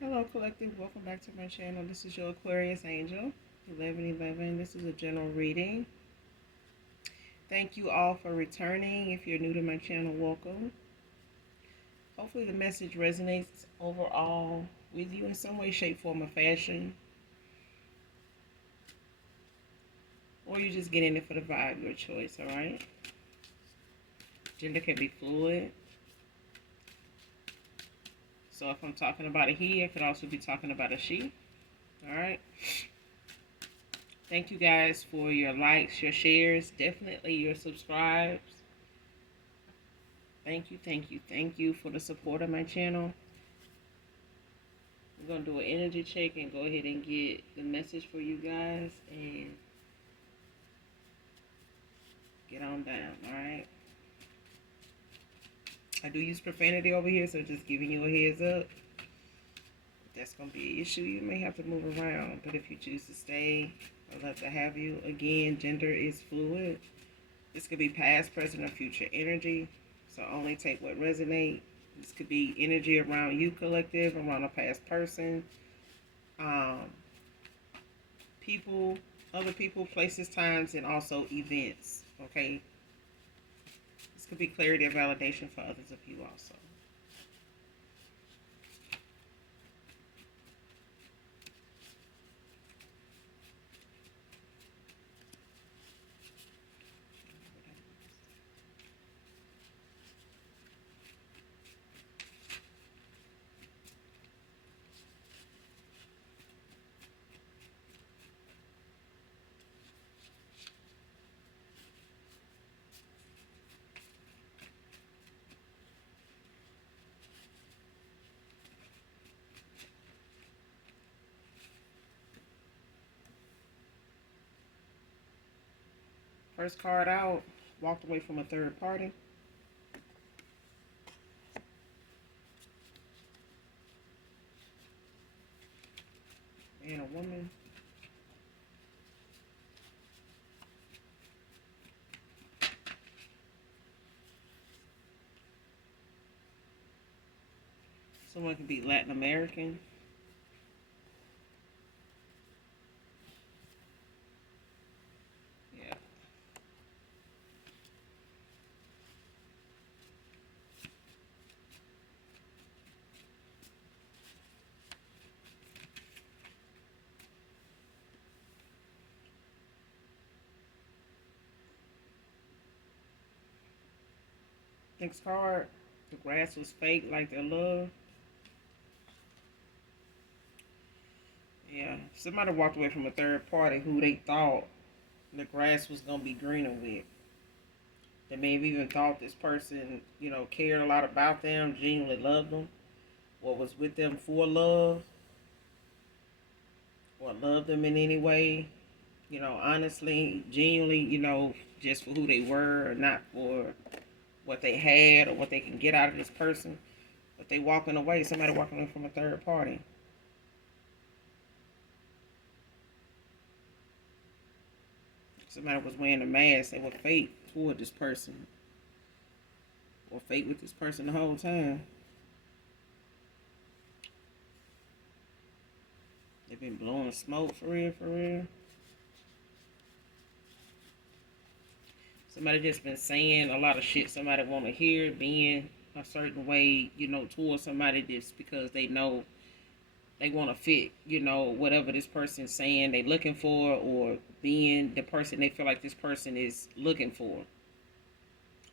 Hello, collective. Welcome back to my channel. This is your Aquarius Angel, 1111. This is a general reading. Thank you all for returning. If you're new to my channel, welcome. Hopefully, the message resonates overall with you in some way, shape, form, or fashion. Or you just get in it for the vibe, your choice, all right? Gender can be fluid. So if I'm talking about a he, I could also be talking about a she, all right? Thank you guys for your likes, your shares, definitely your subscribes. Thank you, thank you, thank you for the support of my channel. I'm going to do an energy check and go ahead and get the message for you guys and get on down, alright? I do use profanity over here, so just giving you a heads up. If that's going to be an issue, you may have to move around. But if you choose to stay, I'd love to have you. Again, gender is fluid. This could be past, present, or future energy. So only take what resonates. This could be energy around you, collective, around a past person. People, other people, places, times, and also events. Okay? This could be clarity or validation for others of you also. First card out, walked away from a third party. And a woman. Someone could be Latin American. Yeah. Next card, the grass was fake like their love. Yeah. Somebody walked away from a third party who they thought the grass was going to be greener with. They may have even thought this person, cared a lot about them, genuinely loved them, or was with them for love, or loved them in any way, honestly, genuinely, just for who they were, not for what they had or what they can get out of this person. But they walking away, somebody walking away from a third party. Somebody was wearing a mask, they were fake toward this person, or fake with this person the whole time. They've been blowing smoke for real, for real. Somebody just been saying a lot of shit somebody want to hear, being a certain way, towards somebody just because they know they want to fit, whatever this person's saying they looking for, or being the person they feel like this person is looking for.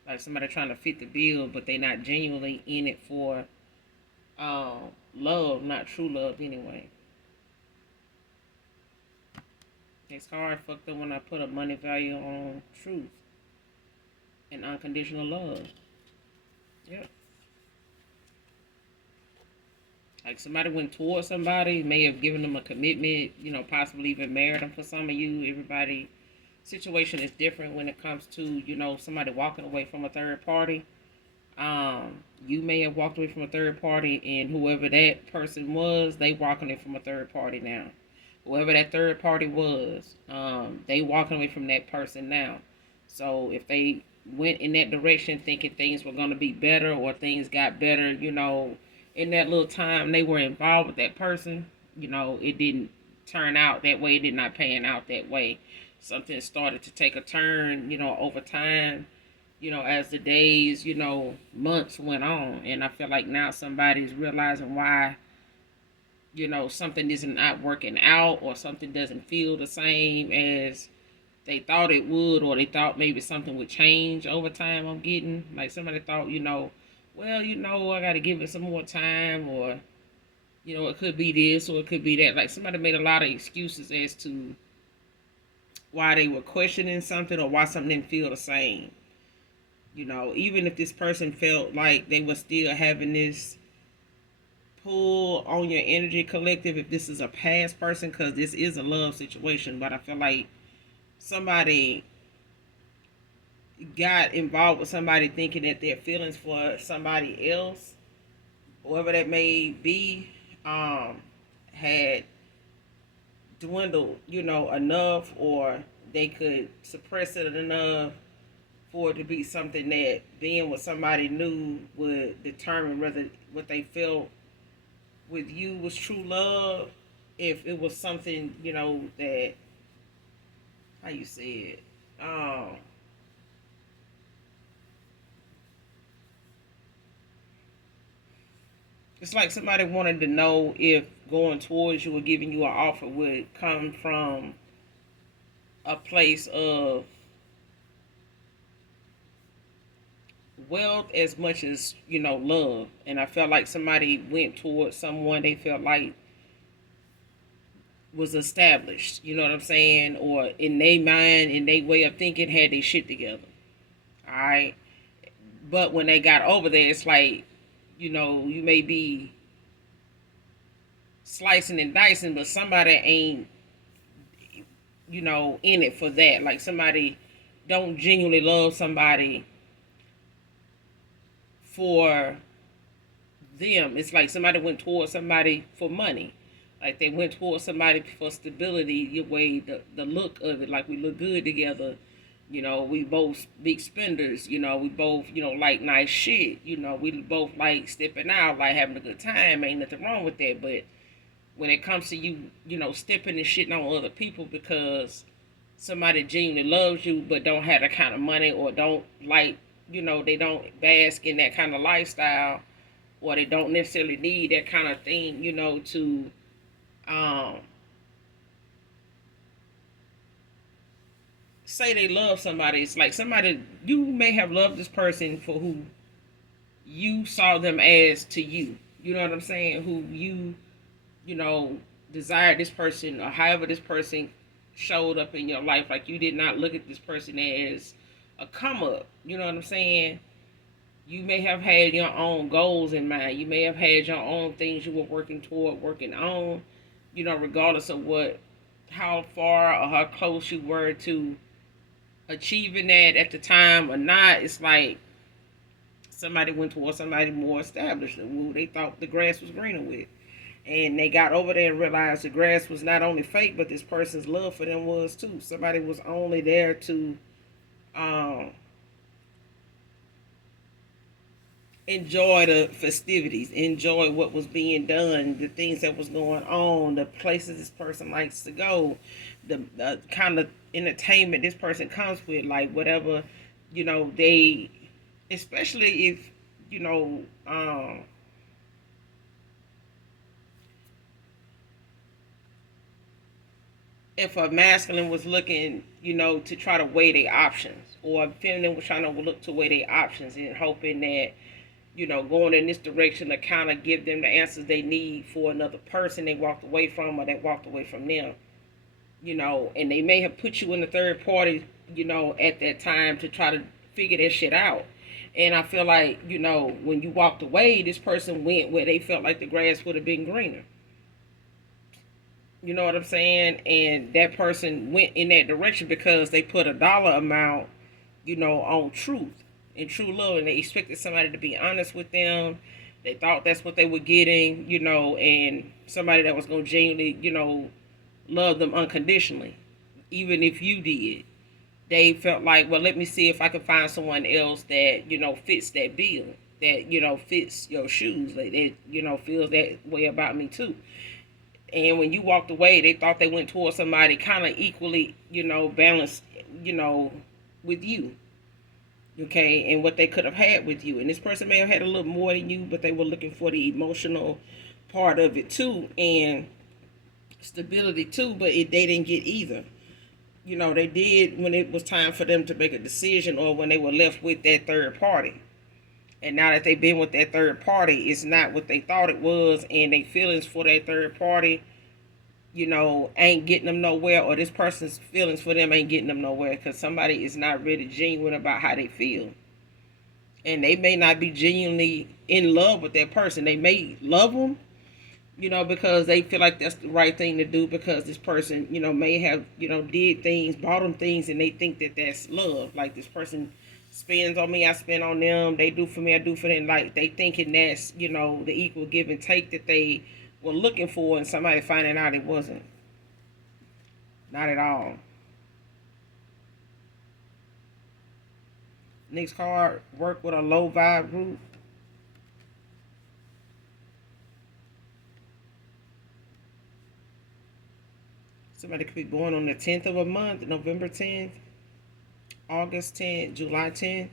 Like somebody trying to fit the bill, but they not genuinely in it for love, not true love anyway. It's hard fucked up when I put a money value on truth and unconditional love. Yep. Like somebody went towards somebody, may have given them a commitment, possibly even married them. For some of you, everybody situation is different when it comes to, somebody walking away from a third party. You may have walked away from a third party, and whoever that person was, they walking away from a third party now. Whoever that third party was, they walking away from that person now. So if they went in that direction thinking things were going to be better, or things got better, in that little time they were involved with that person, it didn't turn out that way. It did not pan out that way. Something started to take a turn, over time, as the days, months went on. And I feel like now somebody's realizing why, something isn't not working out, or something doesn't feel the same as they thought it would, or they thought maybe something would change over time. I'm getting like somebody thought, well, I got to give it some more time, or it could be this or it could be that. Like somebody made a lot of excuses as to why they were questioning something or why something didn't feel the same. Even if this person felt like they were still having this pull on your energy collective, if this is a past person, because this is a love situation, but I feel like somebody got involved with somebody thinking that their feelings for somebody else, whoever that may be, had dwindled, enough, or they could suppress it enough for it to be something that being with somebody new would determine whether what they felt with you was true love. If it was something, that, how you say it, it's like somebody wanted to know if going towards you or giving you an offer would come from a place of wealth as much as, love. And I felt like somebody went towards someone they felt like was established, you know what I'm saying? Or in their mind, in their way of thinking, had their shit together. Alright? But when they got over there, it's like, you may be slicing and dicing, but somebody ain't, in it for that. Like somebody don't genuinely love somebody for them. It's like somebody went towards somebody for money. Like they went towards somebody for stability, your way, the look of it. Like we look good together. We both big spenders. We both, like nice shit. We both like stepping out, like having a good time. Ain't nothing wrong with that. But when it comes to you, stepping and shitting on other people because somebody genuinely loves you but don't have that kind of money, or don't like, they don't bask in that kind of lifestyle, or they don't necessarily need that kind of thing, to um, say they love somebody. It's like somebody, you may have loved this person for who you saw them as to you. You know what I'm saying? Who you know, desired this person, or however this person showed up in your life. Like you did not look at this person as a come up. You know what I'm saying? You may have had your own goals in mind. You may have had your own things you were working toward, working on, regardless of how far or how close you were to achieving that at the time or not. It's like somebody went towards somebody more established than who they thought the grass was greener with. And they got over there and realized the grass was not only fake, but this person's love for them was too. Somebody was only there to um, enjoy the festivities, enjoy what was being done, the things that was going on, the places this person likes to go, the kind of entertainment this person comes with, like whatever, they, especially if, you know, um, if a masculine was looking, to try to weigh their options, or a feminine was trying to look to weigh their options and hoping that, going in this direction to kind of give them the answers they need for another person they walked away from, or that walked away from them, and they may have put you in the third party, at that time to try to figure that shit out. And I feel like, when you walked away, this person went where they felt like the grass would have been greener. You know what I'm saying? And that person went in that direction because they put a dollar amount, on truth and true love. And they expected somebody to be honest with them. They thought that's what they were getting, and somebody that was going to genuinely, love them unconditionally. Even if you did. They felt like, well, let me see if I can find someone else that, fits that bill. that, fits your shoes. Like, that, feels that way about me too. And when you walked away, they thought they went towards somebody kind of equally, balanced, with you. Okay, and what they could have had with you. And this person may have had a little more than you, but they were looking for the emotional part of it too, and stability too, but they didn't get either. They did when it was time for them to make a decision, or when they were left with that third party. And now that they've been with that third party, it's not what they thought it was, and their feelings for that third party, ain't getting them nowhere, or this person's feelings for them ain't getting them nowhere, because somebody is not really genuine about how they feel. And they may not be genuinely in love with that person. They may love them, because they feel like that's the right thing to do, because this person, may have, did things, bought them things, and they think that that's love. Like, this person spends on me, I spend on them. They do for me, I do for them. Like, they thinking that's, the equal give and take that they were looking for, and somebody finding out it wasn't. Not at all. Next card, work with a low vibe group. Somebody could be born on the 10th of a month, November 10th, August 10th, July 10th.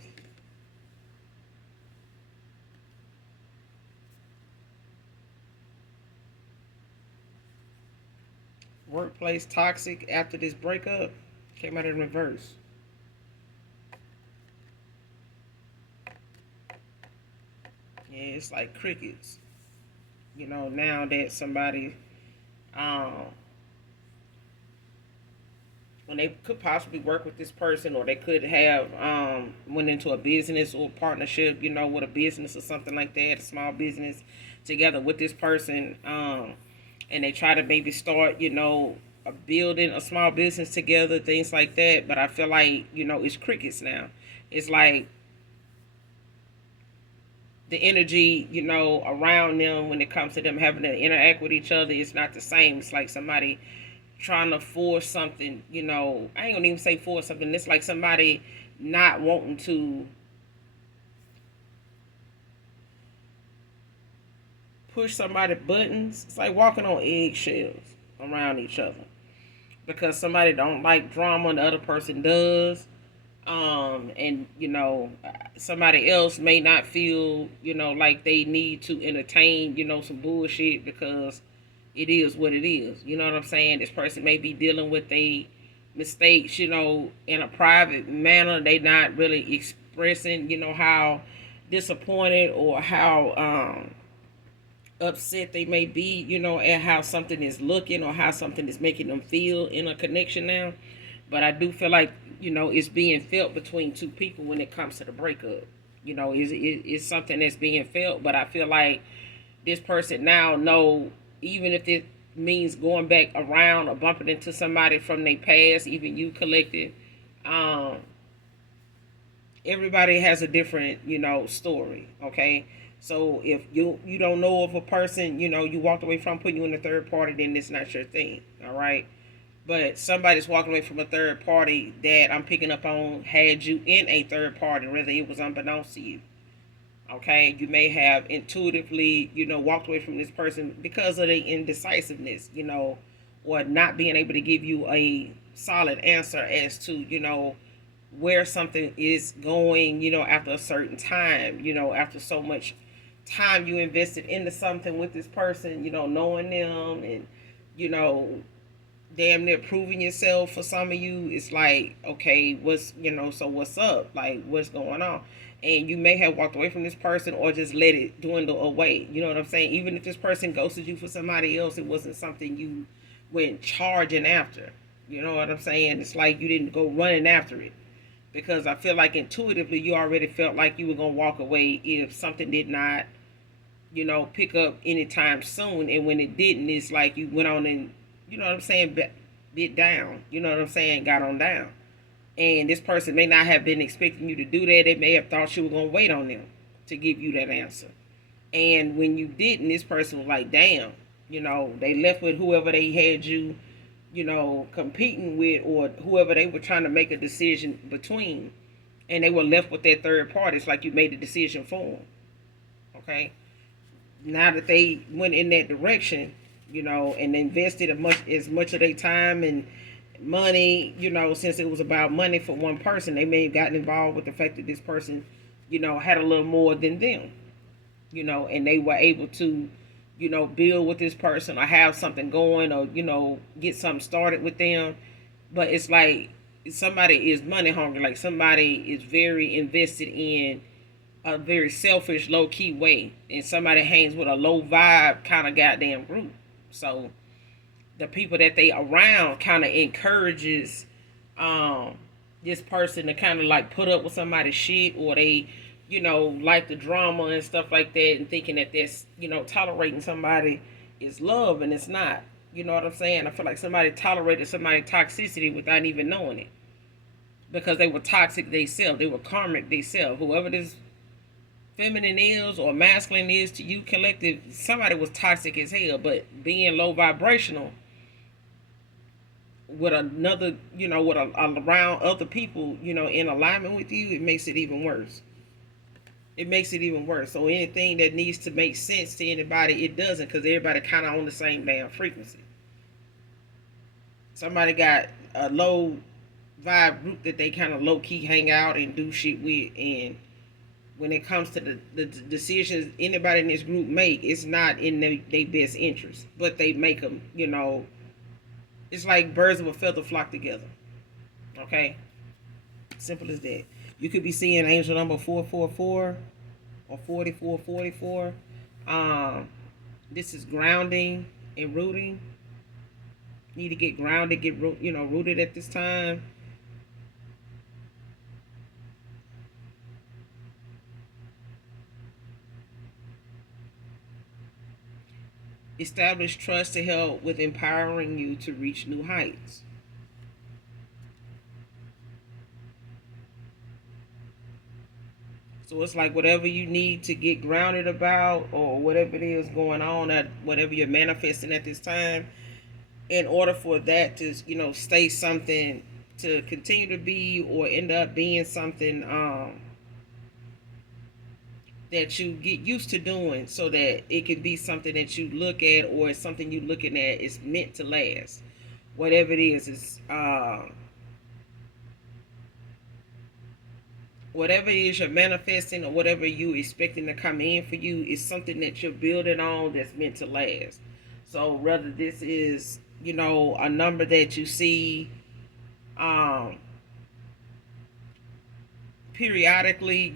Workplace toxic after this breakup. Came out in reverse. Yeah, it's like crickets. Now that somebody, when they could possibly work with this person, or they could have went into a business or partnership, with a business or something like that, a small business together with this person, and they try to maybe start, building a small business together, things like that. But I feel like, it's crickets now. It's like the energy, around them when it comes to them having to interact with each other is not the same. It's like somebody trying to force something, I ain't gonna even say force something. It's like somebody not wanting to push somebody's buttons. It's like walking on eggshells around each other, because somebody don't like drama and the other person does. And somebody else may not feel, like they need to entertain, some bullshit, because it is what it is. You know what I'm saying? This person may be dealing with a mistakes, in a private manner. They not really expressing, how disappointed or how upset they may be, at how something is looking, or how something is making them feel in a connection now. But I do feel like, it's being felt between two people when it comes to the breakup. It's something that's being felt, but I feel like this person now know, even if it means going back around or bumping into somebody from their past, even you collected, everybody has a different, story, okay? So if you don't know of a person, you walked away from, putting you in a third party, then it's not your thing, all right? But somebody's walking away from a third party that I'm picking up on had you in a third party, whether it was unbeknownst to you. Okay, you may have intuitively, walked away from this person because of the indecisiveness, or not being able to give you a solid answer as to, where something is going, after a certain time, after so much time you invested into something with this person, knowing them, and, damn near proving yourself. For some of you, it's like, okay, so what's up? Like, what's going on? And you may have walked away from this person, or just let it dwindle away. You know what I'm saying? Even if this person ghosted you for somebody else, it wasn't something you went charging after. You know what I'm saying? It's like you didn't go running after it. Because I feel like intuitively you already felt like you were going to walk away if something did not, pick up anytime soon. And when it didn't, it's like you went on and, what I'm saying, bit down. You know what I'm saying? Got on down. And this person may not have been expecting you to do that. They may have thought you were going to wait on them to give you that answer. And when you didn't, this person was like, damn, they left with whoever they had you, competing with, or whoever they were trying to make a decision between. And they were left with that third party. It's like you made the decision for them. Okay, now that they went in that direction, and invested as much of their time and money, since it was about money for one person, they may have gotten involved with the fact that this person, had a little more than them, and they were able to, build with this person or have something going or, get something started with them. But it's like somebody is money hungry, like somebody is very invested in a very selfish, low key way, and somebody hangs with a low vibe kind of goddamn group. So the people that they around kind of encourages um this person to kind of like put up with somebody's shit, or they like the drama and stuff like that, and thinking that that's tolerating somebody is love, and it's not. You know what I'm saying? I feel like somebody tolerated somebody's toxicity without even knowing it, because they were toxic themselves, they were karmic themselves. Whoever this feminine is or masculine is to you collective, somebody was toxic as hell. But being low vibrational with another, around other people, in alignment with you, it makes it even worse. It makes it even worse. So anything that needs to make sense to anybody, it doesn't, because everybody kind of on the same damn frequency. Somebody got a low vibe group that they kind of low key hang out and do shit with, and when it comes to the decisions anybody in this group make, it's not in their best interest, but they make them. It's like birds of a feather flock together. Okay, simple as that. You could be seeing angel number 444 or 4444. This is grounding and rooting. You need to get grounded, get rooted at this time. Establish trust to help with empowering you to reach new heights. So it's like whatever you need to get grounded about, or whatever it is going on, at whatever you're manifesting at this time, in order for that to, stay something, to continue to be or end up being something that you get used to doing, so that it can be something that you look at, or it's something you looking at is meant to last. Whatever it is whatever it is you're manifesting, or whatever you expecting to come in for you, is something that you're building on that's meant to last. So whether this is, a number that you see um periodically,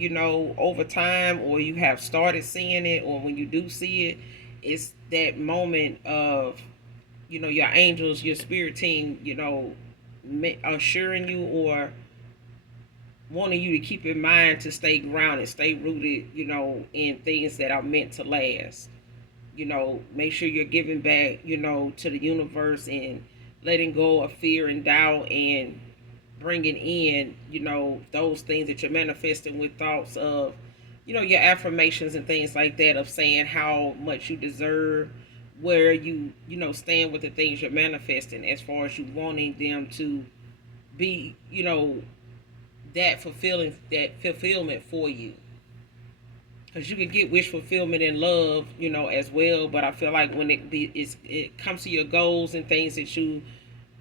over time, or you have started seeing it, or when you do see it, it's that moment of, your angels, your spirit team, assuring you, or wanting you to keep in mind to stay grounded, stay rooted, in things that are meant to last. Make sure you're giving back, to the universe, and letting go of fear and doubt, and bringing in, those things that you're manifesting with thoughts of, your affirmations and things like that, of saying how much you deserve, where you, stand with the things you're manifesting, as far as you wanting them to be, that fulfillment for you. Because you can get wish fulfillment in love, as well. But I feel like when it comes to your goals and things that you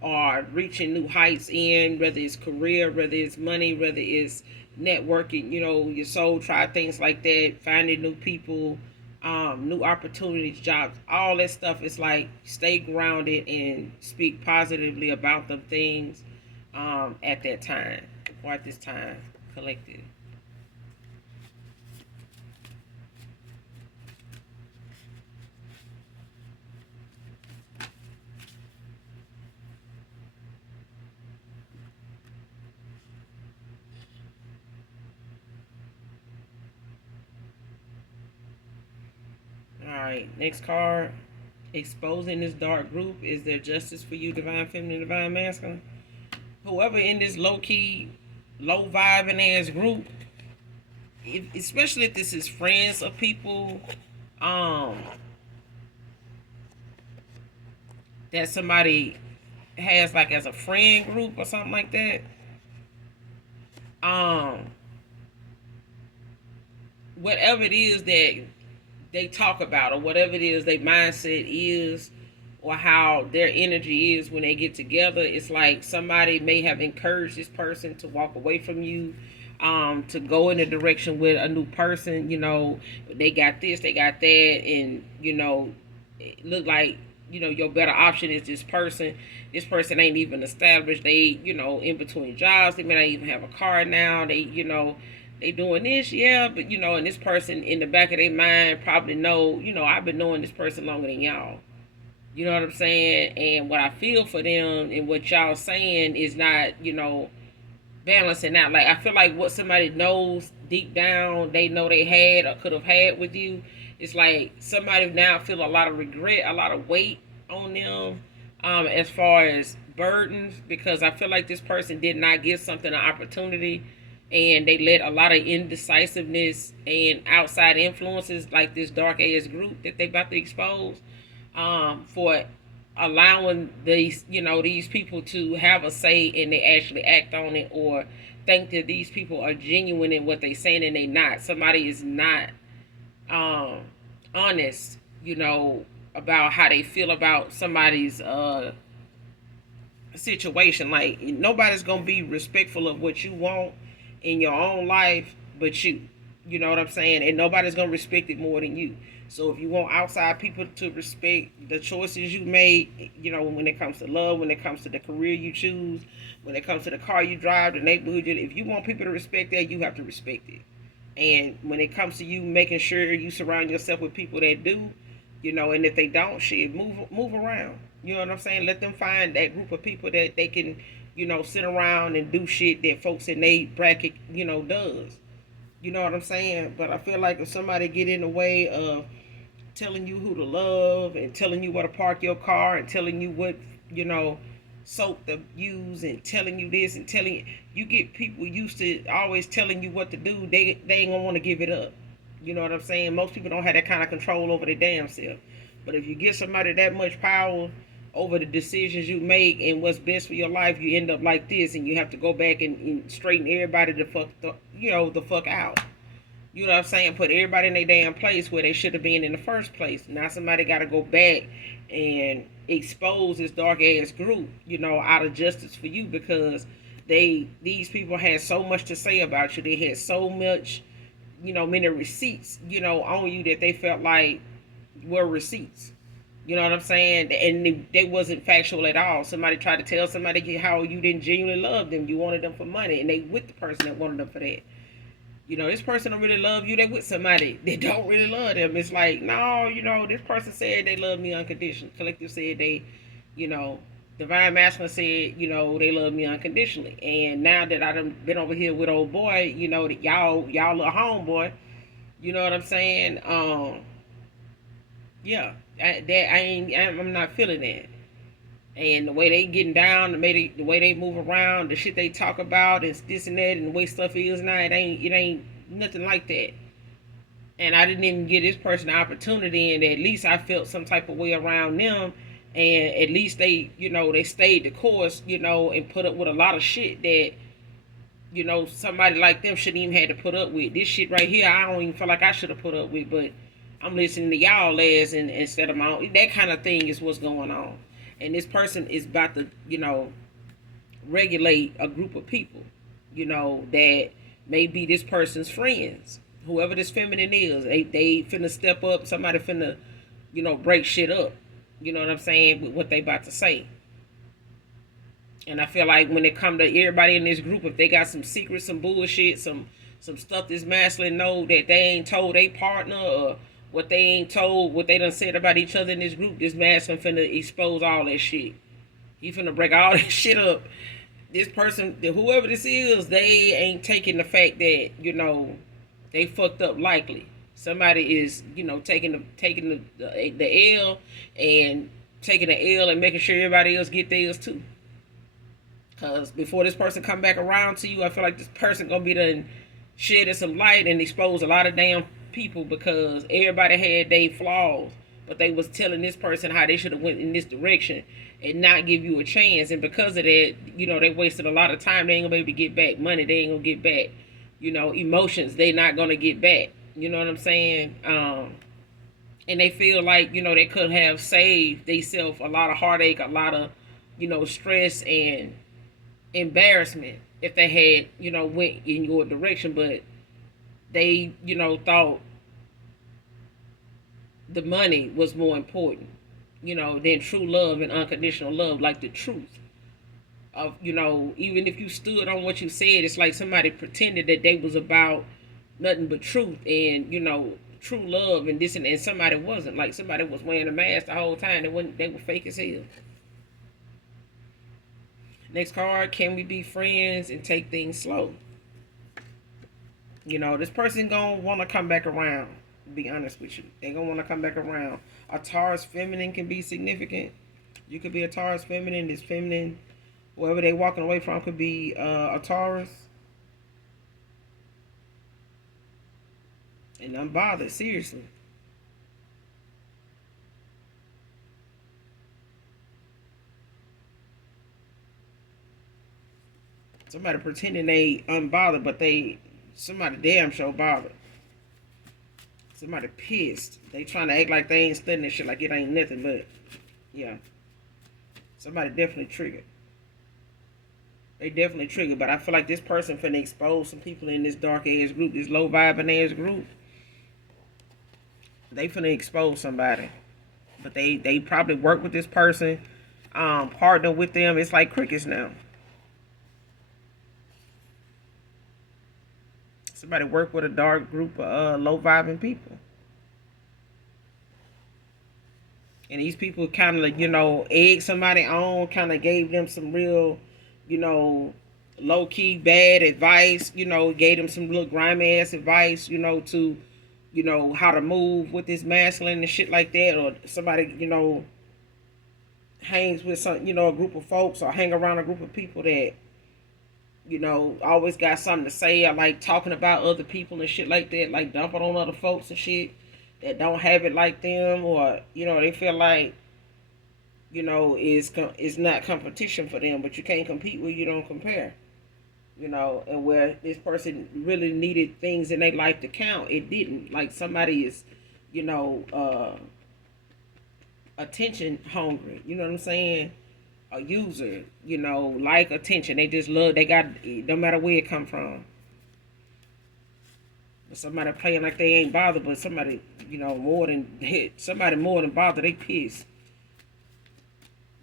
are reaching new heights in, whether it's career, whether it's money, whether it's networking, your soul tribe, things like that, finding new people, new opportunities, jobs, all that stuff. It's like stay grounded and speak positively about the things at that time, or at this time, collective. All right, next card. Exposing this dark group. Is there justice for you, divine feminine, divine masculine? Whoever in this low key, low vibing ass group, especially if this is friends of people, um, that somebody has like as a friend group or something like that. Um, Whatever it is that they talk about, or whatever it is their mindset is, or how their energy is when they get together. It's like somebody may have encouraged this person to walk away from you, to go in a direction with a new person. They got this, they got that, and it look like your better option is this person. This person ain't even established. They in between jobs. They may not even have a car now. They doing this, yeah, but and this person in the back of their mind probably know, I've been knowing this person longer than y'all. You know what I'm saying? And what I feel for them and what y'all saying is not, balancing out. Like, I feel like what somebody knows deep down, they know they had or could have had with you. It's like somebody now feel a lot of regret, a lot of weight on them, as far as burdens, because I feel like this person did not give something an opportunity, and they let a lot of indecisiveness and outside influences like this dark ass group that they about to expose, for allowing these people to have a say, and they actually act on it, or think that these people are genuine in what they saying and they not. Somebody is not honest, about how they feel about somebody's situation. Like, nobody's gonna be respectful of what you want in your own life but you. You know what I'm saying? And nobody's gonna respect it more than you. So if you want outside people to respect the choices you made, when it comes to love, when it comes to the career you choose, when it comes to the car you drive, the neighborhood, if you want people to respect that, you have to respect it. And when it comes to you making sure you surround yourself with people that do, and if they don't, shit, move around. You know what I'm saying? Let them find that group of people that they can, sit around and do shit that folks in their bracket, does. You know what I'm saying? But I feel like if somebody get in the way of telling you who to love, and telling you where to park your car, and telling you what, soap to use, and telling you this, and telling you get people used to always telling you what to do, they ain't gonna want to give it up. You know what I'm saying? Most people don't have that kind of control over their damn self. But if you give somebody that much power over the decisions you make and what's best for your life, you end up like this, and you have to go back and straighten everybody the fuck out. You know what I'm saying? Put everybody in their damn place where they should have been in the first place. Now somebody got to go back and expose this dark ass group, out of justice for you, because these people had so much to say about you. They had so much, many receipts, on you, that they felt like were receipts. You know what I'm saying? And they wasn't factual at all. Somebody tried to tell somebody how you didn't genuinely love them. You wanted them for money, and they with the person that wanted them for that. This person don't really love you. They with somebody that don't really love them. It's like, no, this person said they love me unconditionally. Collective said they, Divine Masculine said, they love me unconditionally. And now that I done been over here with old boy, that y'all little homeboy, you know what I'm saying? Yeah, I'm not feeling that. And the way they getting down, the way they move around, the shit they talk about, and this and that, and the way stuff is now, it ain't nothing like that. And I didn't even give this person the opportunity, and at least I felt some type of way around them, and at least they, they stayed the course, and put up with a lot of shit that, somebody like them shouldn't even have to put up with. This shit right here, I don't even feel like I should have put up with, but I'm listening to y'all ass, and instead of my own. That kind of thing is what's going on. And this person is about to, regulate a group of people, that may be this person's friends. Whoever this feminine is, they finna step up. Somebody finna, break shit up. You know what I'm saying? With what they about to say. And I feel like when it come to everybody in this group, if they got some secrets, some bullshit, some stuff this masculine know that they ain't told a partner, or what they ain't told, what they done said about each other in this group, this masculine finna expose all that shit. He finna break all that shit up. This person, whoever this is, they ain't taking the fact that, they fucked up likely. Somebody is, taking the L, and taking the L and making sure everybody else get theirs too. Cause before this person come back around to you, I feel like this person gonna be done shedding some light and expose a lot of damn people, because everybody had their flaws, but they was telling this person how they should have went in this direction and not give you a chance. And because of that, they wasted a lot of time. They ain't gonna be able to get back money. They ain't gonna get back, emotions. They not gonna get back. You know what I'm saying? and they feel like, they could have saved themselves a lot of heartache, a lot of, stress and embarrassment if they had, went in your direction. But they, thought the money was more important, than true love and unconditional love, like the truth of, even if you stood on what you said, it's like somebody pretended that they was about nothing but truth and, true love and this, and somebody wasn't. Like somebody was wearing a mask the whole time. They were fake as hell. Next card, can we be friends and take things slow? This person gonna wanna come back around. To be honest with you, they gonna wanna come back around. A Taurus feminine can be significant. You could be a Taurus feminine. This feminine, wherever they walking away from, could be a Taurus. And I'm bothered, seriously. Somebody pretending they unbothered, but somebody damn sure bothered. Somebody pissed. They trying to act like they ain't studying this shit, like it ain't nothing, but yeah. Somebody definitely triggered. They definitely triggered, but I feel like this person finna expose some people in this dark ass group, this low vibing ass group. They finna expose somebody. But they probably work with this person, partner with them. It's like crickets now. Somebody work with a dark group of low vibing people. And these people kind of, egged somebody on, kind of gave them some real, low key bad advice, gave them some little grimy ass advice, to, how to move with this masculine and shit like that. Or somebody, hangs with some, a group of folks or hang around a group of people that, always got something to say. I like talking about other people and shit like that, like dumping on other folks and shit that don't have it like them, or they feel like is not competition for them, but you can't compete where you don't compare. And where this person really needed things in their life to count, it didn't. Like somebody is, you know, uh, attention hungry. You know what I'm saying? A user, like attention. They just love. They got no matter where it come from. But somebody playing like they ain't bothered, but somebody, more than somebody more than bothered, they pissed.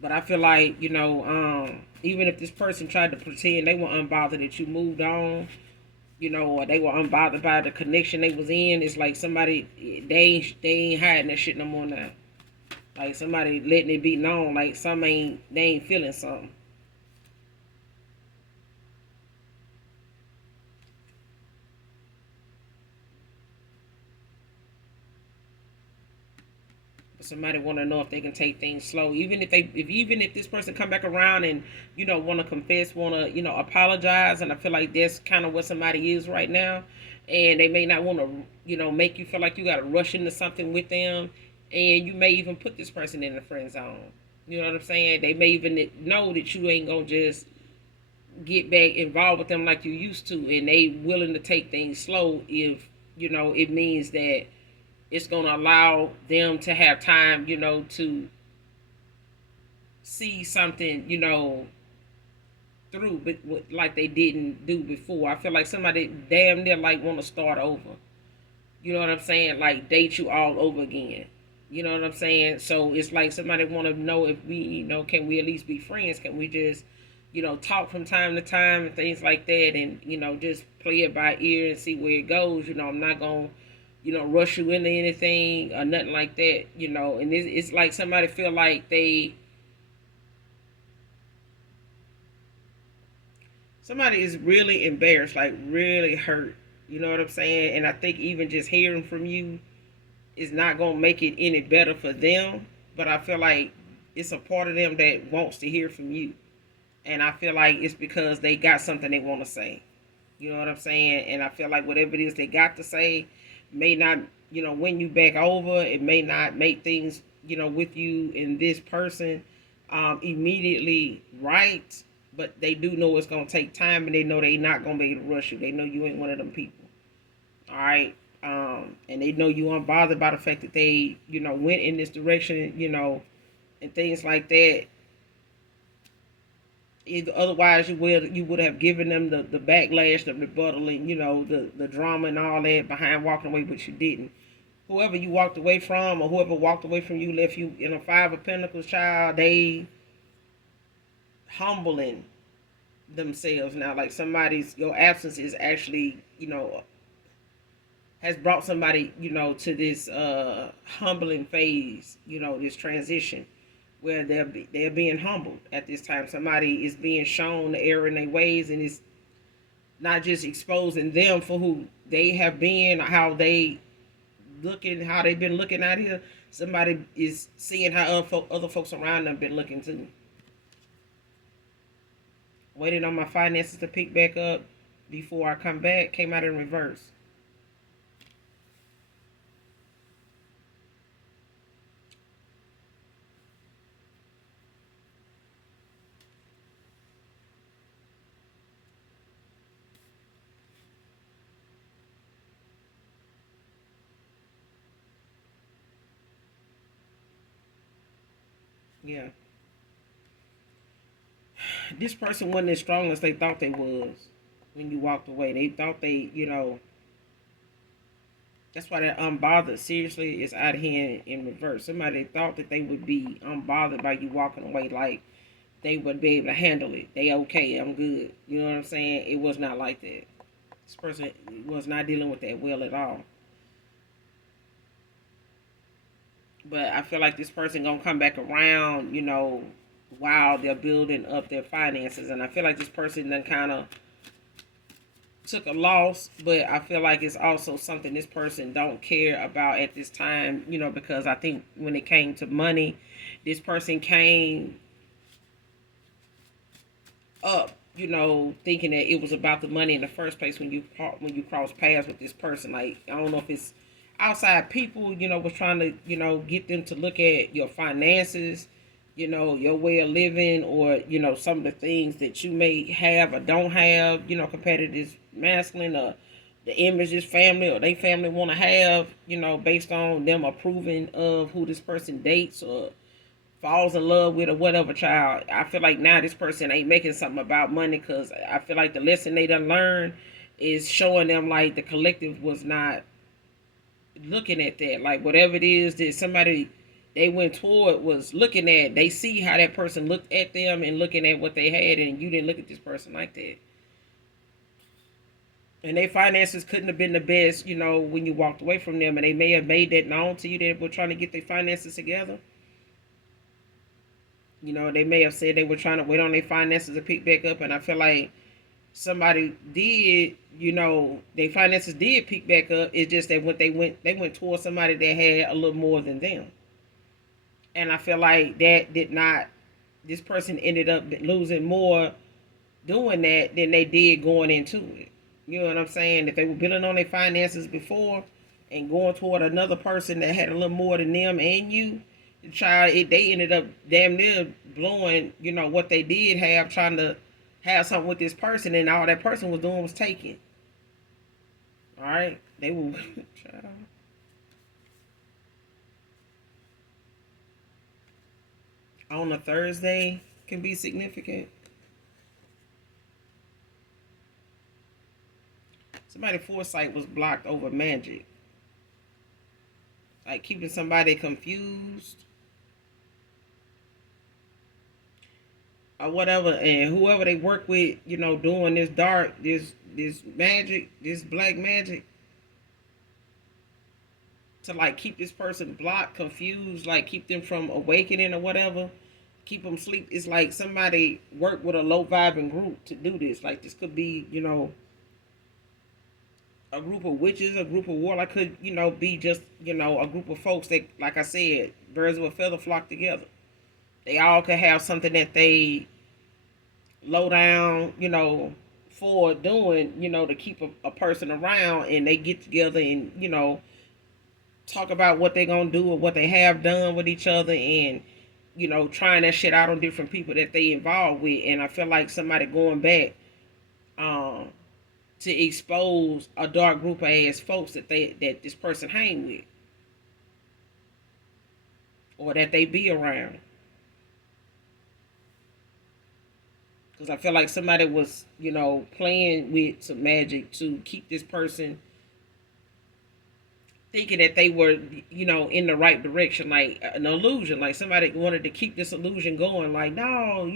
But I feel like, even if this person tried to pretend they were unbothered that you moved on, or they were unbothered by the connection they was in, it's like somebody they ain't hiding that shit no more now. Like somebody letting it be known, like they ain't feeling something. Somebody want to know if they can take things slow, even if this person come back around and want to confess, want to apologize, and I feel like that's kind of what somebody is right now, and they may not want to make you feel like you got to rush into something with them, and you may even put this person in the friend zone. You know what I'm saying? They may even know that you ain't gonna just get back involved with them like you used to, and they willing to take things slow if it means that it's going to allow them to have time, to see something, through, but like they didn't do before. I feel like somebody damn near like want to start over. You know what I'm saying? Like date you all over again. You know what I'm saying? So it's like somebody want to know if we, can we at least be friends? Can we just, talk from time to time and things like that, and just play it by ear and see where it goes. I'm not gonna rush you into anything or nothing like that, and it's like somebody feel like somebody is really embarrassed, like really hurt, you know what I'm saying? And I think even just hearing from you is not going to make it any better for them, but I feel like it's a part of them that wants to hear from you, and I feel like it's because they got something they want to say. You know what I'm saying? And I feel like whatever it is they got to say may not, win you back over. It may not make things, with you and this person immediately right. But they do know it's going to take time, and they know they not going to be able to rush you. They know you ain't one of them people. All right. And they know you unbothered by the fact that they, went in this direction, and things like that. Otherwise, you would have given them the backlash, the rebuttal, and the drama and all that behind walking away, but you didn't. Whoever you walked away from, or whoever walked away from you, left you in a Five of Pentacles, child. They humbling themselves now. Like your absence is actually, has brought somebody, to this humbling phase, this transition where they're being humbled at this time. Somebody is being shown the error in their ways, and it's not just exposing them for who they have been, how they've been looking out here. Somebody is seeing how other folks around them been looking too. Waiting on my finances to pick back up before I come back. Came out in reverse. Yeah. This person wasn't as strong as they thought they was when you walked away. They thought that's why that unbothered seriously is out here in reverse. Somebody thought that they would be unbothered by you walking away, like they would be able to handle it. They okay, I'm good. You know what I'm saying? It was not like that. This person was not dealing with that well at all. But I feel like this person gonna come back around, while they're building up their finances. And I feel like this person then kind of took a loss, but I feel like it's also something this person don't care about at this time, because I think when it came to money, this person came up, thinking that it was about the money in the first place when you cross paths with this person. Like, I don't know if it's outside people, was trying to, get them to look at your finances, your way of living, or, some of the things that you may have or don't have, compared to this masculine, or the image this family or they family want to have, based on them approving of who this person dates or falls in love with or whatever. Child, I feel like now this person ain't making something about money, because I feel like the lesson they done learned is showing them like the collective was not looking at that. Like, whatever it is that somebody they went toward was looking at, they see how that person looked at them and looking at what they had, and you didn't look at this person like that. And their finances couldn't have been the best, when you walked away from them, and they may have made that known to you. They were trying to get their finances together. They may have said they were trying to wait on their finances to pick back up, and I feel like somebody did, their finances did pick back up. It's just that when they went towards somebody that had a little more than them. And I feel like that did not, this person ended up losing more doing that than they did going into it. You know what I'm saying? If they were building on their finances before and going toward another person that had a little more than them and you, they ended up damn near blowing, what they did have, trying to have something with this person, and all that person was doing was taking. All right, they were. On a Thursday can be significant. Somebody's foresight was blocked over magic, like keeping somebody confused or whatever, and whoever they work with, doing this magic, this black magic, to like keep this person blocked, confused, like keep them from awakening or whatever, keep them sleep. It's like somebody worked with a low vibing group to do this. Like, this could be, a group of witches, a group of warlocks, could, be just, a group of folks that, like I said, birds of a feather flock together. They all could have something that they low down, for doing, to keep a person around, and they get together and, talk about what they're gonna do or what they have done with each other, and trying that shit out on different people that they involved with. And I feel like somebody going back, to expose a dark group of ass folks that this person hang with or that they be around. Because I feel like somebody was, playing with some magic to keep this person thinking that they were, in the right direction, like an illusion. Like somebody wanted to keep this illusion going. Like, no,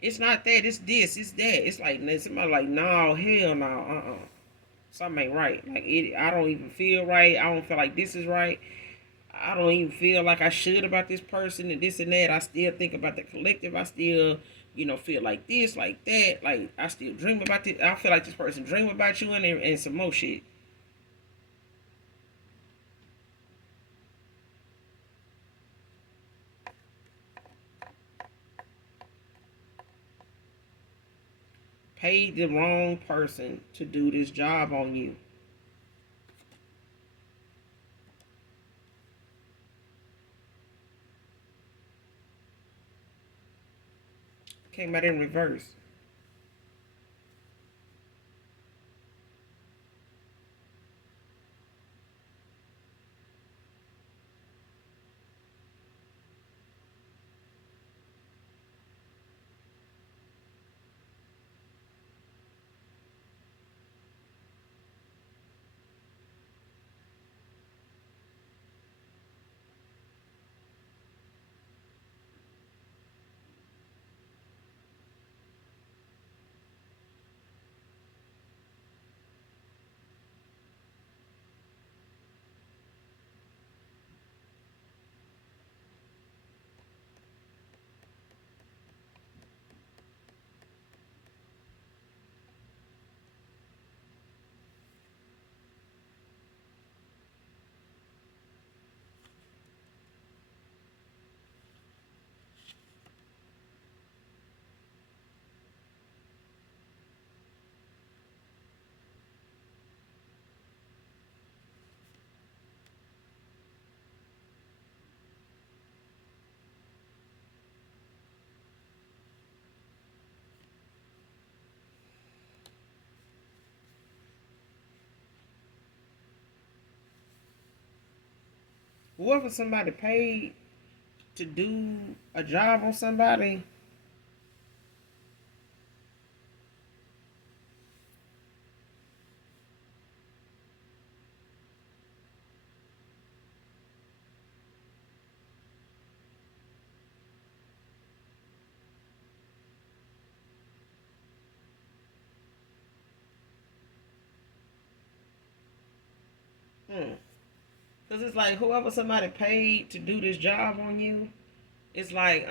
it's not that. It's this. It's that. It's like somebody like, no, hell no, something ain't right. Like I don't even feel right. I don't feel like this is right. I don't even feel like I should about this person and this and that. I still think about the collective. I still, feel like this, like that. Like I still dream about this. I feel like this person dream about you and some more shit. Paid the wrong person to do this job on you. Came out in reverse. Whoever somebody paid to do a job on somebody, hmm. Cause it's like whoever somebody paid to do this job on you, it's like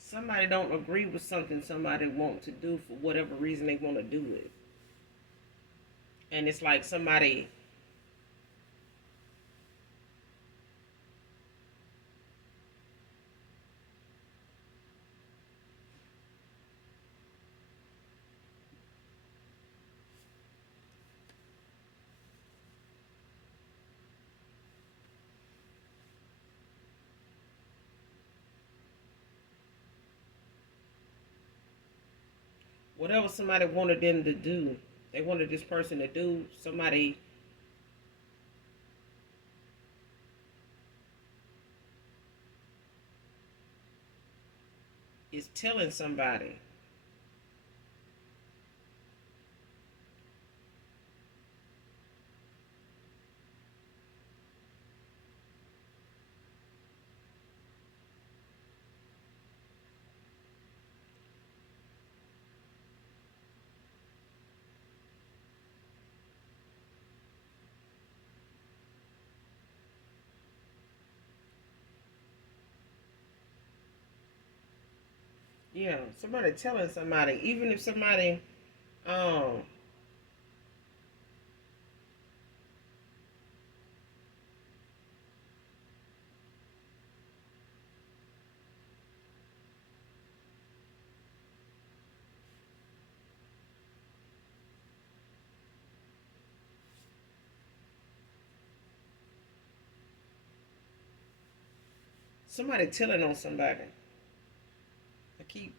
somebody don't agree with something somebody want to do for whatever reason they want to do it, and it's like somebody. Whatever somebody wanted them to do, they wanted this person to do. Somebody is telling somebody. Yeah, somebody telling somebody, even if somebody, um, somebody telling on somebody. I keep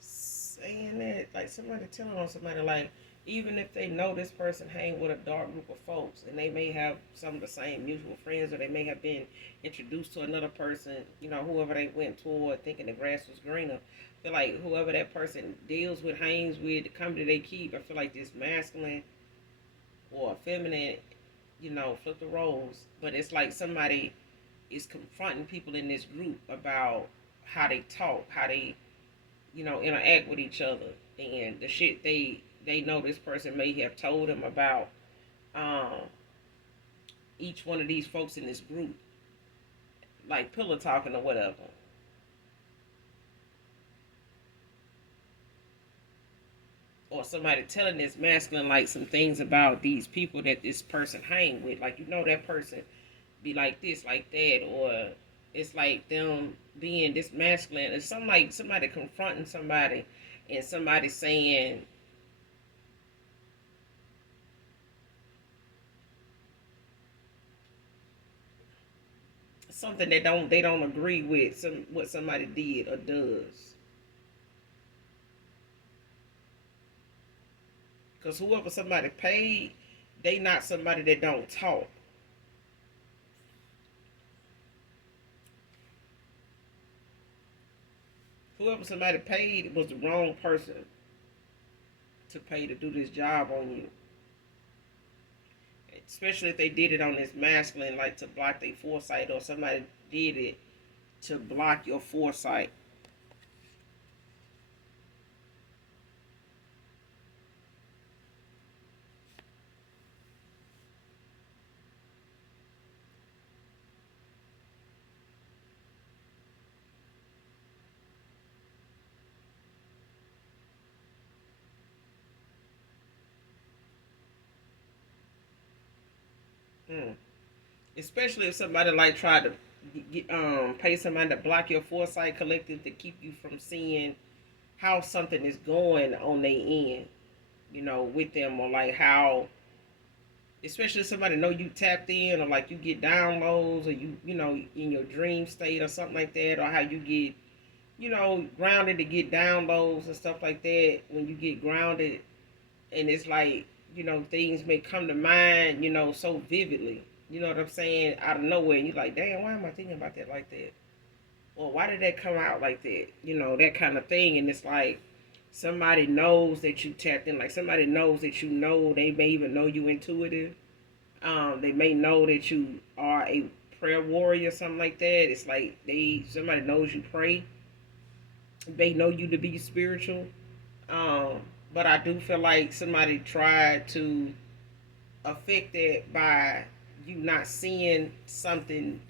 saying that, like somebody telling on somebody, like even if they know this person hang with a dark group of folks and they may have some of the same mutual friends, or they may have been introduced to another person, whoever they went toward thinking the grass was greener. I feel like whoever that person deals with, hangs with, the company they keep, I feel like this masculine or feminine, flip the roles. But it's like somebody is confronting people in this group about how they talk, how they, interact with each other, and the shit they know this person may have told them about um, each one of these folks in this group, like pillow talking or whatever. Or somebody telling this masculine like some things about these people that this person hang with, like that person be like this, like that, or it's like them being this masculine. It's something like somebody confronting somebody, and somebody saying something that they don't agree with what somebody did or does. Because whoever somebody paid, they not somebody that don't talk. Whoever somebody paid was the wrong person to pay to do this job on you. Especially if they did it on this masculine, like to block their foresight, or somebody did it to block your foresight. Hmm. Especially if somebody like tried to pay somebody to block your foresight collective to keep you from seeing how something is going on their end, with them, or like how, especially if somebody know you tapped in, or like you get downloads, or you in your dream state or something like that, or how you get, grounded to get downloads and stuff like that. When you get grounded, and it's like, things may come to mind, so vividly, you know what I'm saying, out of nowhere, and you're like, damn, why am I thinking about that like that, or why did that come out like that, that kind of thing. And it's like somebody knows that you tapped in, like somebody knows that, they may even know you intuitive. They may know that you are a prayer warrior or something like that. It's like somebody knows you pray. They know you to be spiritual. um but I do feel like somebody tried to affect that by you not seeing something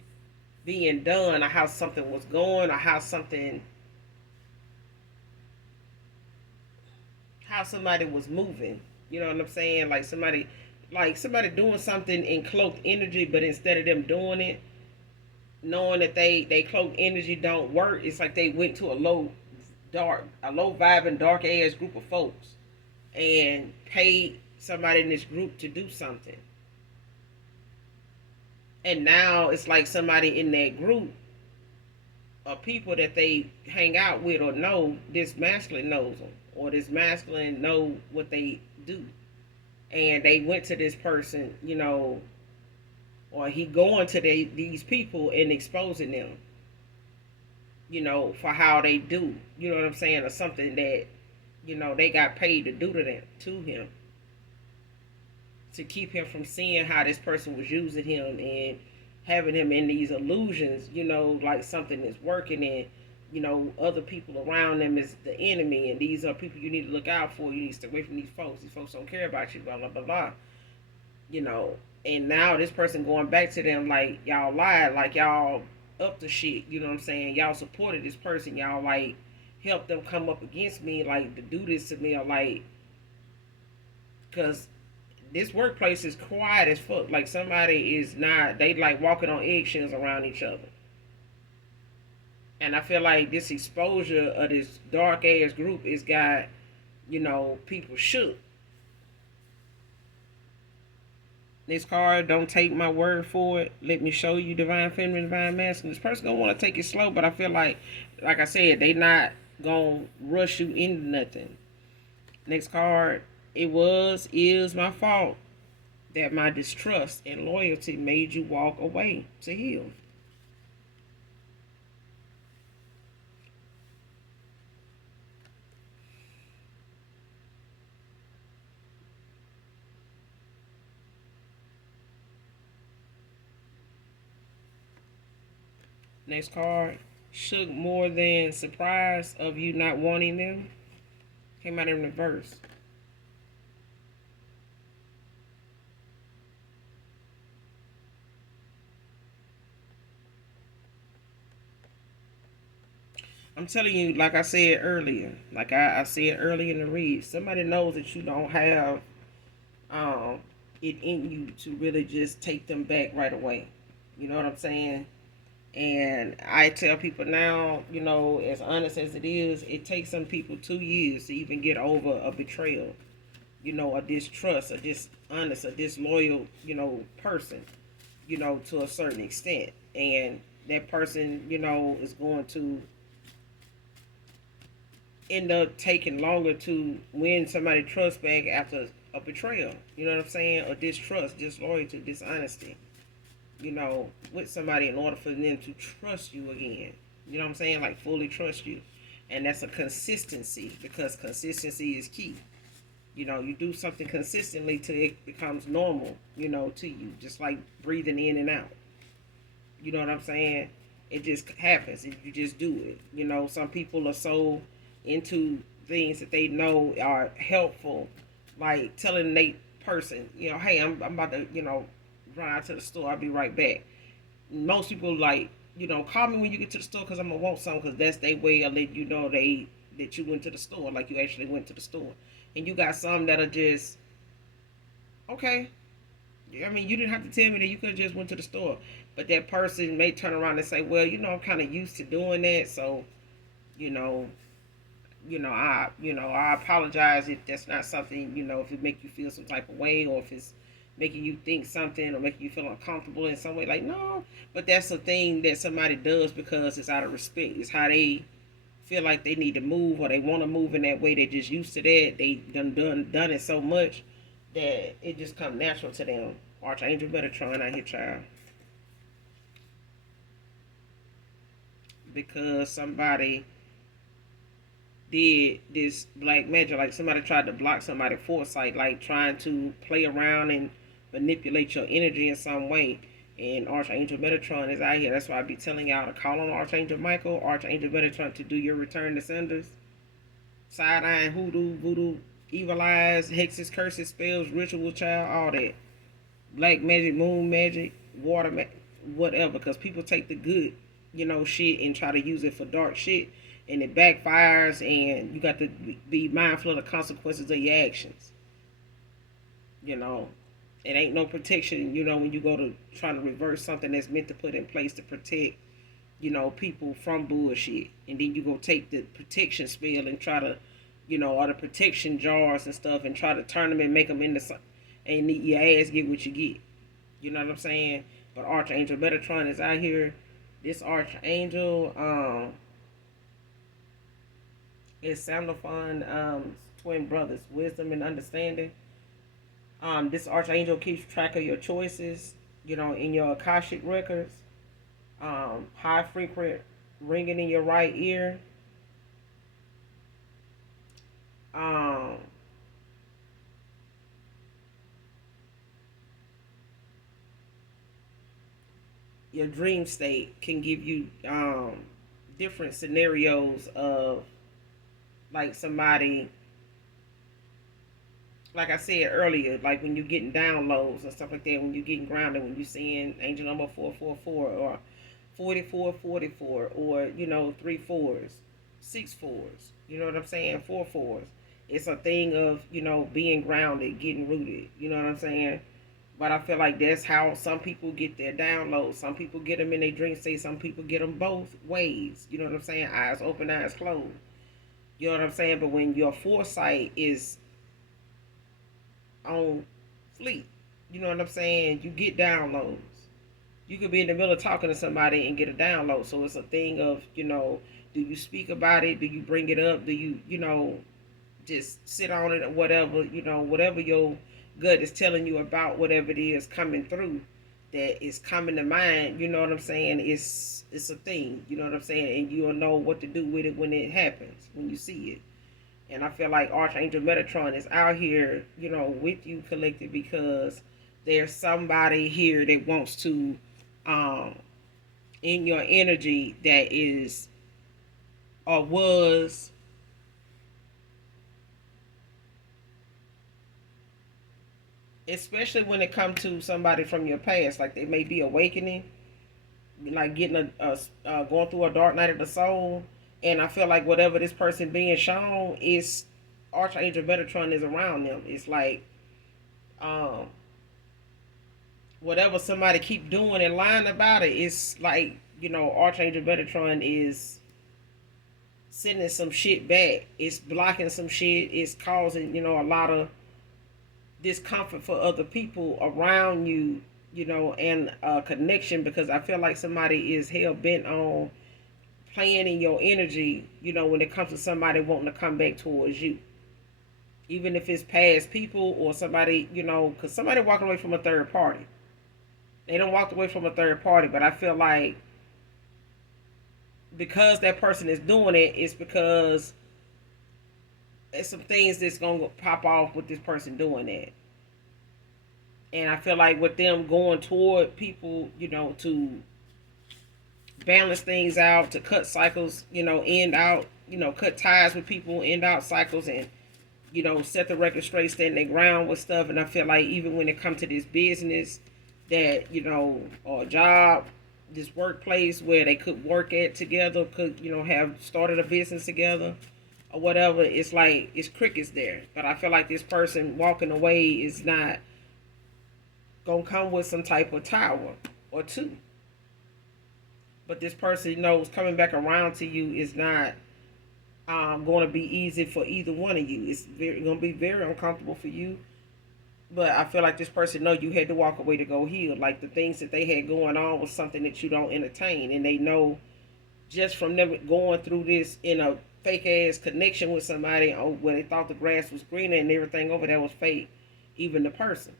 being done, or how something was going, or how somebody was moving. You know what I'm saying? Like somebody doing something in cloaked energy, but instead of them doing it, knowing that they cloaked energy don't work, it's like they went to a low vibing, dark ass group of folks and paid somebody in this group to do something. And now it's like somebody in that group of people that they hang out with or know, this masculine knows them, or this masculine know what they do. And they went to this person, or he going to these people and exposing them, for how they do. You know what I'm saying? Or something that, they got paid to do to him, to keep him from seeing how this person was using him, and having him in these illusions, like something is working, and other people around them is the enemy, and these are people you need to look out for. You need to stay away from these folks. These folks don't care about you, blah blah blah blah. you know and now this person going back to them like, y'all lied, like y'all up to shit, you know what I'm saying, y'all supported this person, y'all like helped them come up against me, like to do this to me, or like, because this workplace is quiet as fuck. Like somebody is not, they like walking on eggshells around each other. And I feel like this exposure of this dark ass group is got, people shook. This card, don't take my word for it. Let me show you divine feminine, divine masculine. This person gonna want to take it slow, but I feel like I said, they not gonna rush you into nothing. Next card, it is my fault that my distrust and loyalty made you walk away to heal. Next card, shook more than surprise of you not wanting them. Came out in reverse. I'm telling you, like I said earlier, like I said earlier in the read, somebody knows that you don't have um, it in you to really just take them back right away. You know what I'm saying? And I tell people now, as honest as it is, it takes some people 2 years to even get over a betrayal, a distrust, a dishonest, a disloyal, person, to a certain extent. And that person, is going to end up taking longer to win somebody trust back after a betrayal. You know what I'm saying? Or distrust, disloyalty, dishonesty. With somebody in order for them to trust you again. You know what I'm saying? Like fully trust you. And that's a consistency because consistency is key. You do something consistently till it becomes normal, to you. Just like breathing in and out. You know what I'm saying? It just happens if you just do it. Some people are so into things that they know are helpful, like telling Nate person, hey, I'm about to, run out to the store. I'll be right back. Most people like, call me when you get to the store because I'm gonna want something because that's their way of letting you know that you went to the store, like you actually went to the store. And you got some that are just okay. I mean, you didn't have to tell me that you could have just went to the store. But that person may turn around and say, well, I'm kind of used to doing that. So, you know, I apologize if that's not something, if it make you feel some type of way or if it's making you think something or making you feel uncomfortable in some way. Like, no. But that's a thing that somebody does because it's out of respect. It's how they feel like they need to move or they want to move in that way. They're just used to that. They done it so much that it just come natural to them. Archangel Metatron out here, child. Because somebody did this black magic, like somebody tried to block somebody foresight, like trying to play around and manipulate your energy in some way. And Archangel Metatron is out here. That's why I be telling y'all to call on Archangel Michael, Archangel Metatron to do your return to senders. Side eyeing, hoodoo, voodoo, evil eyes, hexes, curses, spells, ritual, child, all that. Black magic, moon magic, water magic, whatever. Because people take the good, shit and try to use it for dark shit. And it backfires, and you got to be mindful of the consequences of your actions. You know, it ain't no protection, when you go to try to reverse something that's meant to put in place to protect, people from bullshit. And then you go take the protection spell and try to, or the protection jars and stuff and try to turn them and make them into something. And your ass get what you get. You know what I'm saying? But Archangel Metatron is out here. This Archangel, is Samnophon, twin brothers, wisdom and understanding. This Archangel keeps track of your choices, in your Akashic records. High frequent ringing in your right ear. Um, your dream state can give you different scenarios of like somebody, like I said earlier, like when you're getting downloads and stuff like that, when you're getting grounded, when you're seeing angel number 444 or 4444 or, three fours, six fours, you know what I'm saying? Four fours. It's a thing of, being grounded, getting rooted, you know what I'm saying? But I feel like that's how some people get their downloads. Some people get them in their dream state. Some people get them both ways. You know what I'm saying? Eyes open, eyes closed. You know what I'm saying? But when your foresight is on fleek, You know what I'm saying? You get downloads. You could be in the middle of talking to somebody and get a download. So it's a thing of, do you speak about it? Do you bring it up? Do you, just sit on it or whatever, whatever your gut is telling you about whatever it is coming through that is coming to mind, you know what I'm saying? It's a thing, you know what I'm saying? And you'll know what to do with it when it happens, when you see it. And I feel like Archangel Metatron is out here, with you collected because there's somebody here that wants to um in your energy that is or was especially when it comes to somebody from your past, like they may be awakening, like getting going through a dark night of the soul. And I feel like whatever this person being shown is Archangel Metatron is around them. It's like um, whatever somebody keep doing and lying about it. It's like Archangel Metatron is sending some shit back. It's blocking some shit. It's causing a lot of discomfort for other people around you, and a connection because I feel like somebody is hell bent on playing in your energy, when it comes to somebody wanting to come back towards you. Even if it's past people or somebody, because somebody walking away from a third party. They don't walk away from a third party, but I feel like because that person is doing it, it's because there's some things that's gonna pop off with this person doing that. And I feel like with them going toward people, to balance things out, to cut cycles, end out, cut ties with people, end out cycles, and set the record straight, stand their ground with stuff. And I feel like even when it comes to this business, that or a job, this workplace where they could work at together, could have started a business together or whatever, it's like it's crickets there. But I feel like this person walking away is not gonna come with some type of tower or two. But this person knows coming back around to you is not going to be easy for either one of you. It's going to be very uncomfortable for you. But I feel like this person know you had to walk away to go heal. Like the things that they had going on was something that you don't entertain, and they know just from them going through this in a fake ass connection with somebody where they thought the grass was greener and everything over there was fake, even the person.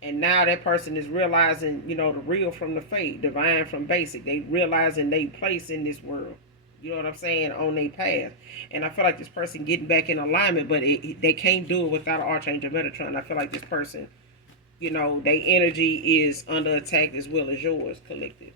And now that person is realizing, the real from the fake, divine from basic. They realizing they place in this world. You know what I'm saying? On their path. And I feel like this person getting back in alignment, but they can't do it without Archangel Metatron. I feel like this person, their energy is under attack as well as yours collected.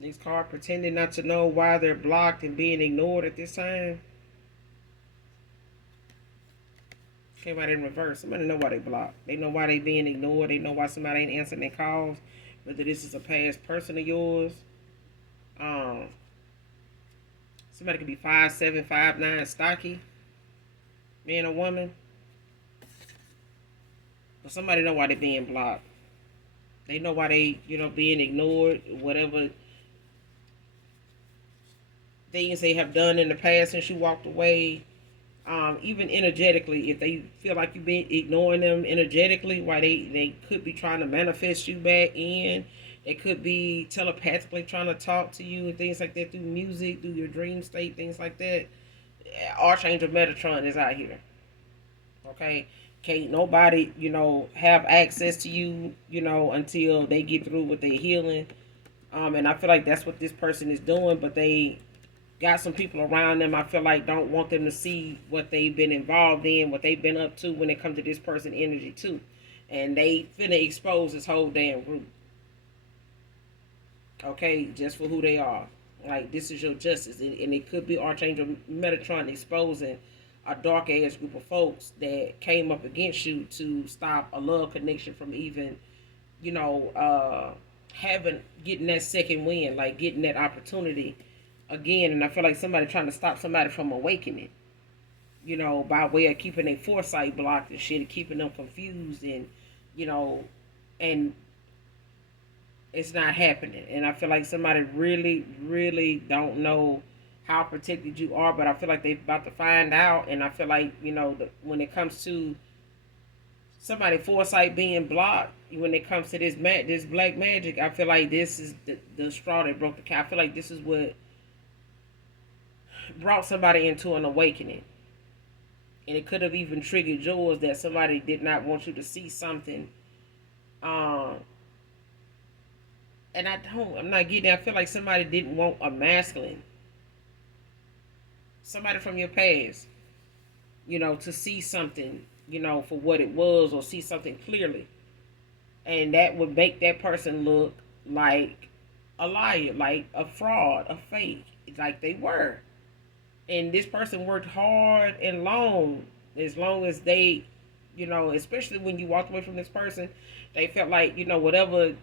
These cards pretending not to know why they're blocked and being ignored at this time. Came out in reverse. Somebody know why they blocked. They know why they being ignored. They know why somebody ain't answering their calls. Whether this is a past person of yours. Um, Somebody could be 5'7", 5'9", stocky, man or woman. But somebody know why they being blocked. They know why they, being ignored. Whatever things they have done in the past since you walked away. Even energetically, if they feel like you've been ignoring them energetically, why they could be trying to manifest you back in. They could be telepathically trying to talk to you and things like that through music, through your dream state, things like that. Archangel Metatron is out here. Okay? Can't nobody, have access to you, until they get through with their healing. And I feel like that's what this person is doing, but they got some people around them I feel like don't want them to see what they've been involved in, what they've been up to when it comes to this person energy too. And they finna expose this whole damn group. Okay, just for who they are. Like this is your justice. And it could be Archangel Metatron exposing a dark ass group of folks that came up against you to stop a love connection from even, you know, having getting that second win, like getting that opportunity again. And I feel like somebody trying to stop somebody from awakening. by way of keeping their foresight blocked and shit, and keeping them confused, and you know, and it's not happening. And I feel like somebody really, really don't know how protected you are, but I feel like they're about to find out. And I feel like when it comes to somebody foresight being blocked, when it comes to this black magic, I feel like this is the straw that broke the cow. I feel like this is what brought somebody into an awakening, and it could have even triggered yours, that somebody did not want you to see something. Um, and I'm not getting. I feel like somebody didn't want a masculine, somebody from your past, to see something, for what it was, or see something clearly, and that would make that person look like a liar, like a fraud, a fake, like they were. And this person worked hard and as long as they, especially when you walked away from this person, they felt like, whatever,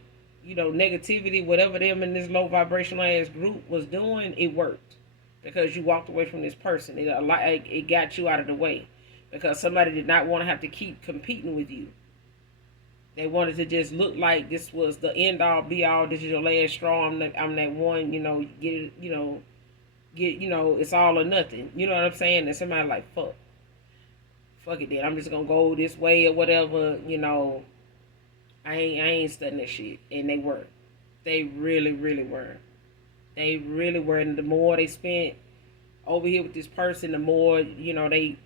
negativity, whatever them in this low vibrational ass group was doing, it worked because you walked away from this person. It got you out of the way because somebody did not want to have to keep competing with you. They wanted to just look like this was the end all be all. This is your last straw. I'm that one. Get it. It's all or nothing. You know what I'm saying? And somebody like, fuck it then. I'm just gonna go this way or whatever. I ain't studying that shit. And they were. They really, really were. They really were. And the more they spent over here with this person, the more, they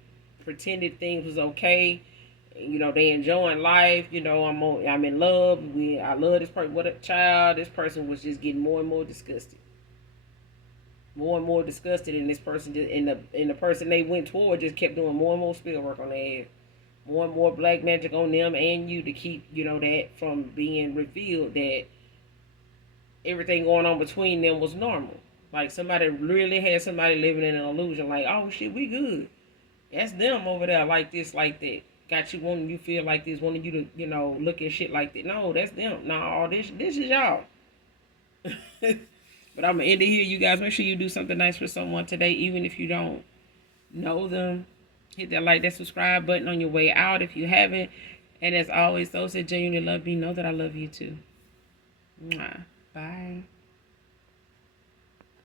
pretended things was okay. They enjoying life. I'm in love. I love this person. What a child. This person was just getting more and more disgusted. More and more disgusted, and this person and the person they went toward just kept doing more and more spill work on their ass. More and more black magic on them and you to keep, that from being revealed, that everything going on between them was normal. Like somebody really had somebody living in an illusion, like, oh shit, we good. That's them over there, like this, like that. Got you wanting you feel like this, wanting you to, look at shit like that. No, that's them. No, this is y'all. But I'm gonna end it here, you guys. Make sure you do something nice for someone today, even if you don't know them. Hit that like, that subscribe button on your way out if you haven't. And as always, those that genuinely love me know that I love you too. Mwah. Bye.